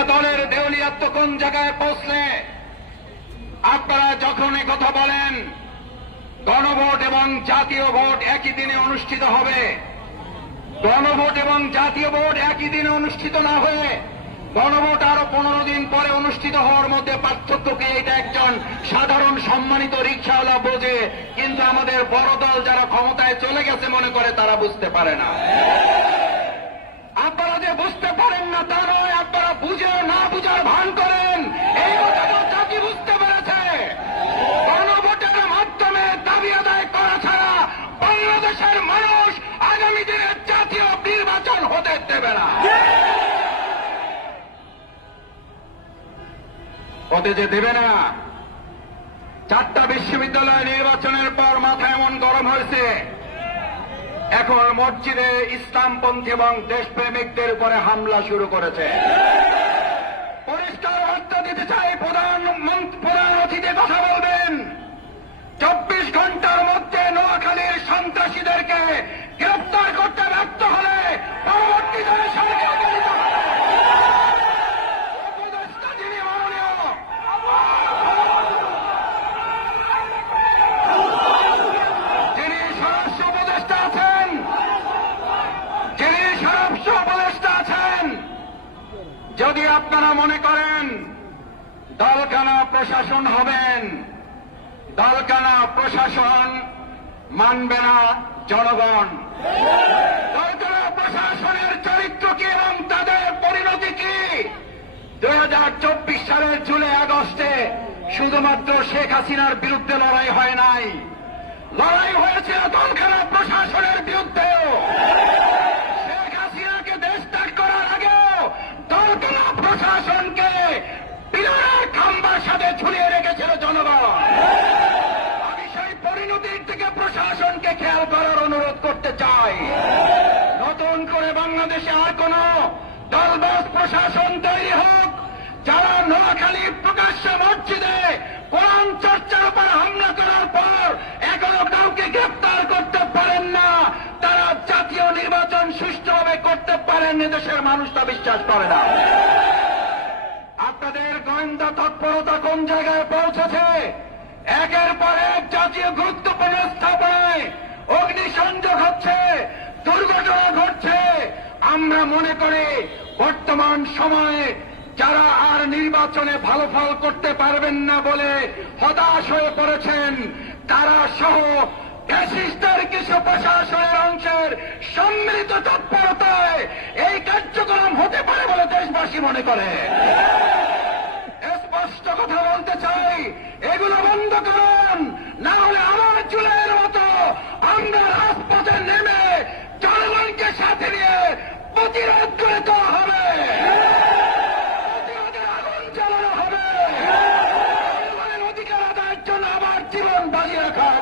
একটা দলের দেউলিয়াত্ব কোন জায়গায় পৌঁছলে আপনারা যখন কথা বলেন গণভোট এবং জাতীয় ভোট একই দিনে অনুষ্ঠিত হবে, গণভোট এবং জাতীয় ভোট একই দিনে অনুষ্ঠিত না হয়ে গণভোট আরো 15 দিন পরে অনুষ্ঠিত হওয়ার মধ্যে পার্থক্যকে এটা একজন সাধারণ সম্মানিত রিকশাওয়ালা বোঝে, কিন্তু আমাদের বড় দল যারা ক্ষমতায় চলে গেছে মনে করে তারা বুঝতে পারে না। আপনারা যে বুঝতে পারেন না তা নয়, আপনারা বুঝে না বুঝার ভান করেন, এই কথাটা জাতি বুঝতে পেরেছে। গণভোটের মাধ্যমে দাবি আদায় করা ছাড়া বাংলাদেশের মানুষ আগামী দিনে জাতীয় নির্বাচন হতে দেবে না, হতে যে দেবে না। 4টা বিশ্ববিদ্যালয় নির্বাচনের পর মাথা এমন গরম হয়েছে, এখন মসজিদে ইসলামপন্থী এবং দেশপ্রেমিকদের উপরে হামলা শুরু করেছে। পরিষ্কার বার্তা দিতে চাই, প্রধান অতিথি কথা বলবেন, 24 ঘন্টার মধ্যে নোয়াখালীর সন্ত্রাসীদেরকে গ্রেফতার করতে ব্যর্থ হলে পরবর্তী দিনে যদি আপনারা মনে করেন দলকানা প্রশাসন হবেন, দলকানা প্রশাসন মানবে না জনগণ। দলকানা প্রশাসনের চরিত্র কি এবং তাদের পরিণতি কি? 2024 সালের জুলাই আগস্টে শুধুমাত্র শেখ হাসিনার বিরুদ্ধে লড়াই হয় নাই, লড়াই হয়েছিল দলকানা প্রশাসনের বিরুদ্ধেও। শেখ হাসিনাকে দেশ ত্যাগ করার আগেও দলকানা প্রশাসনকে পিলারের খাম্বার সাথে ঝুলিয়ে রেখেছিল জনগণ। আমি সেই পরিণতির থেকে প্রশাসনকে খেয়াল করার অনুরোধ করতে চাই। নতুন করে বাংলাদেশে আর কোন দলবাজ প্রশাসন তৈরি হোক, যারা নোয়াখালী প্রকাশ্য মসজিদে কোরআন চর্চার উপর হামলা করার পর এখনো কাউকে গ্রেফতার করতে পারেন না, তারা জাতীয় নির্বাচন সুষ্ঠুভাবে করতে পারেন, দেশের মানুষ তা বিশ্বাস করে না। আপনাদের গোয়েন্দা তৎপরতা কোন জায়গায় পৌঁছেছে? একের পর এক জাতীয় গুরুত্বপূর্ণ স্থাপনায় অগ্নিসংযোগ হচ্ছে, দুর্ঘটনা ঘটছে। আমরা মনে করি বর্তমান সময়ে যারা আর নির্বাচনে ভালো ফল করতে পারবেন না বলে হতাশ হয়ে পড়েছেন, তারা সহ ফ্যাসিস্টের কিছু প্রশাসনের অংশের সম্মিলিত তৎপরতায় এই কার্যক্রম হতে পারে বলে দেশবাসী মনে করে। স্পষ্ট কথা বলতে চাই, এগুলো বন্ধ করুন, না হলে আমার জুলাইয়ের মতো আমরা রাজপথে নেমে জনগণকে সাথে নিয়ে প্রতিরোধ করে দেওয়া হবে, প্রতিরোধের আগুন জ্বালানো হবে, জনগণের অধিকার আদায়ের জন্য আবার জীবন বাজিয়ে রাখা হবে।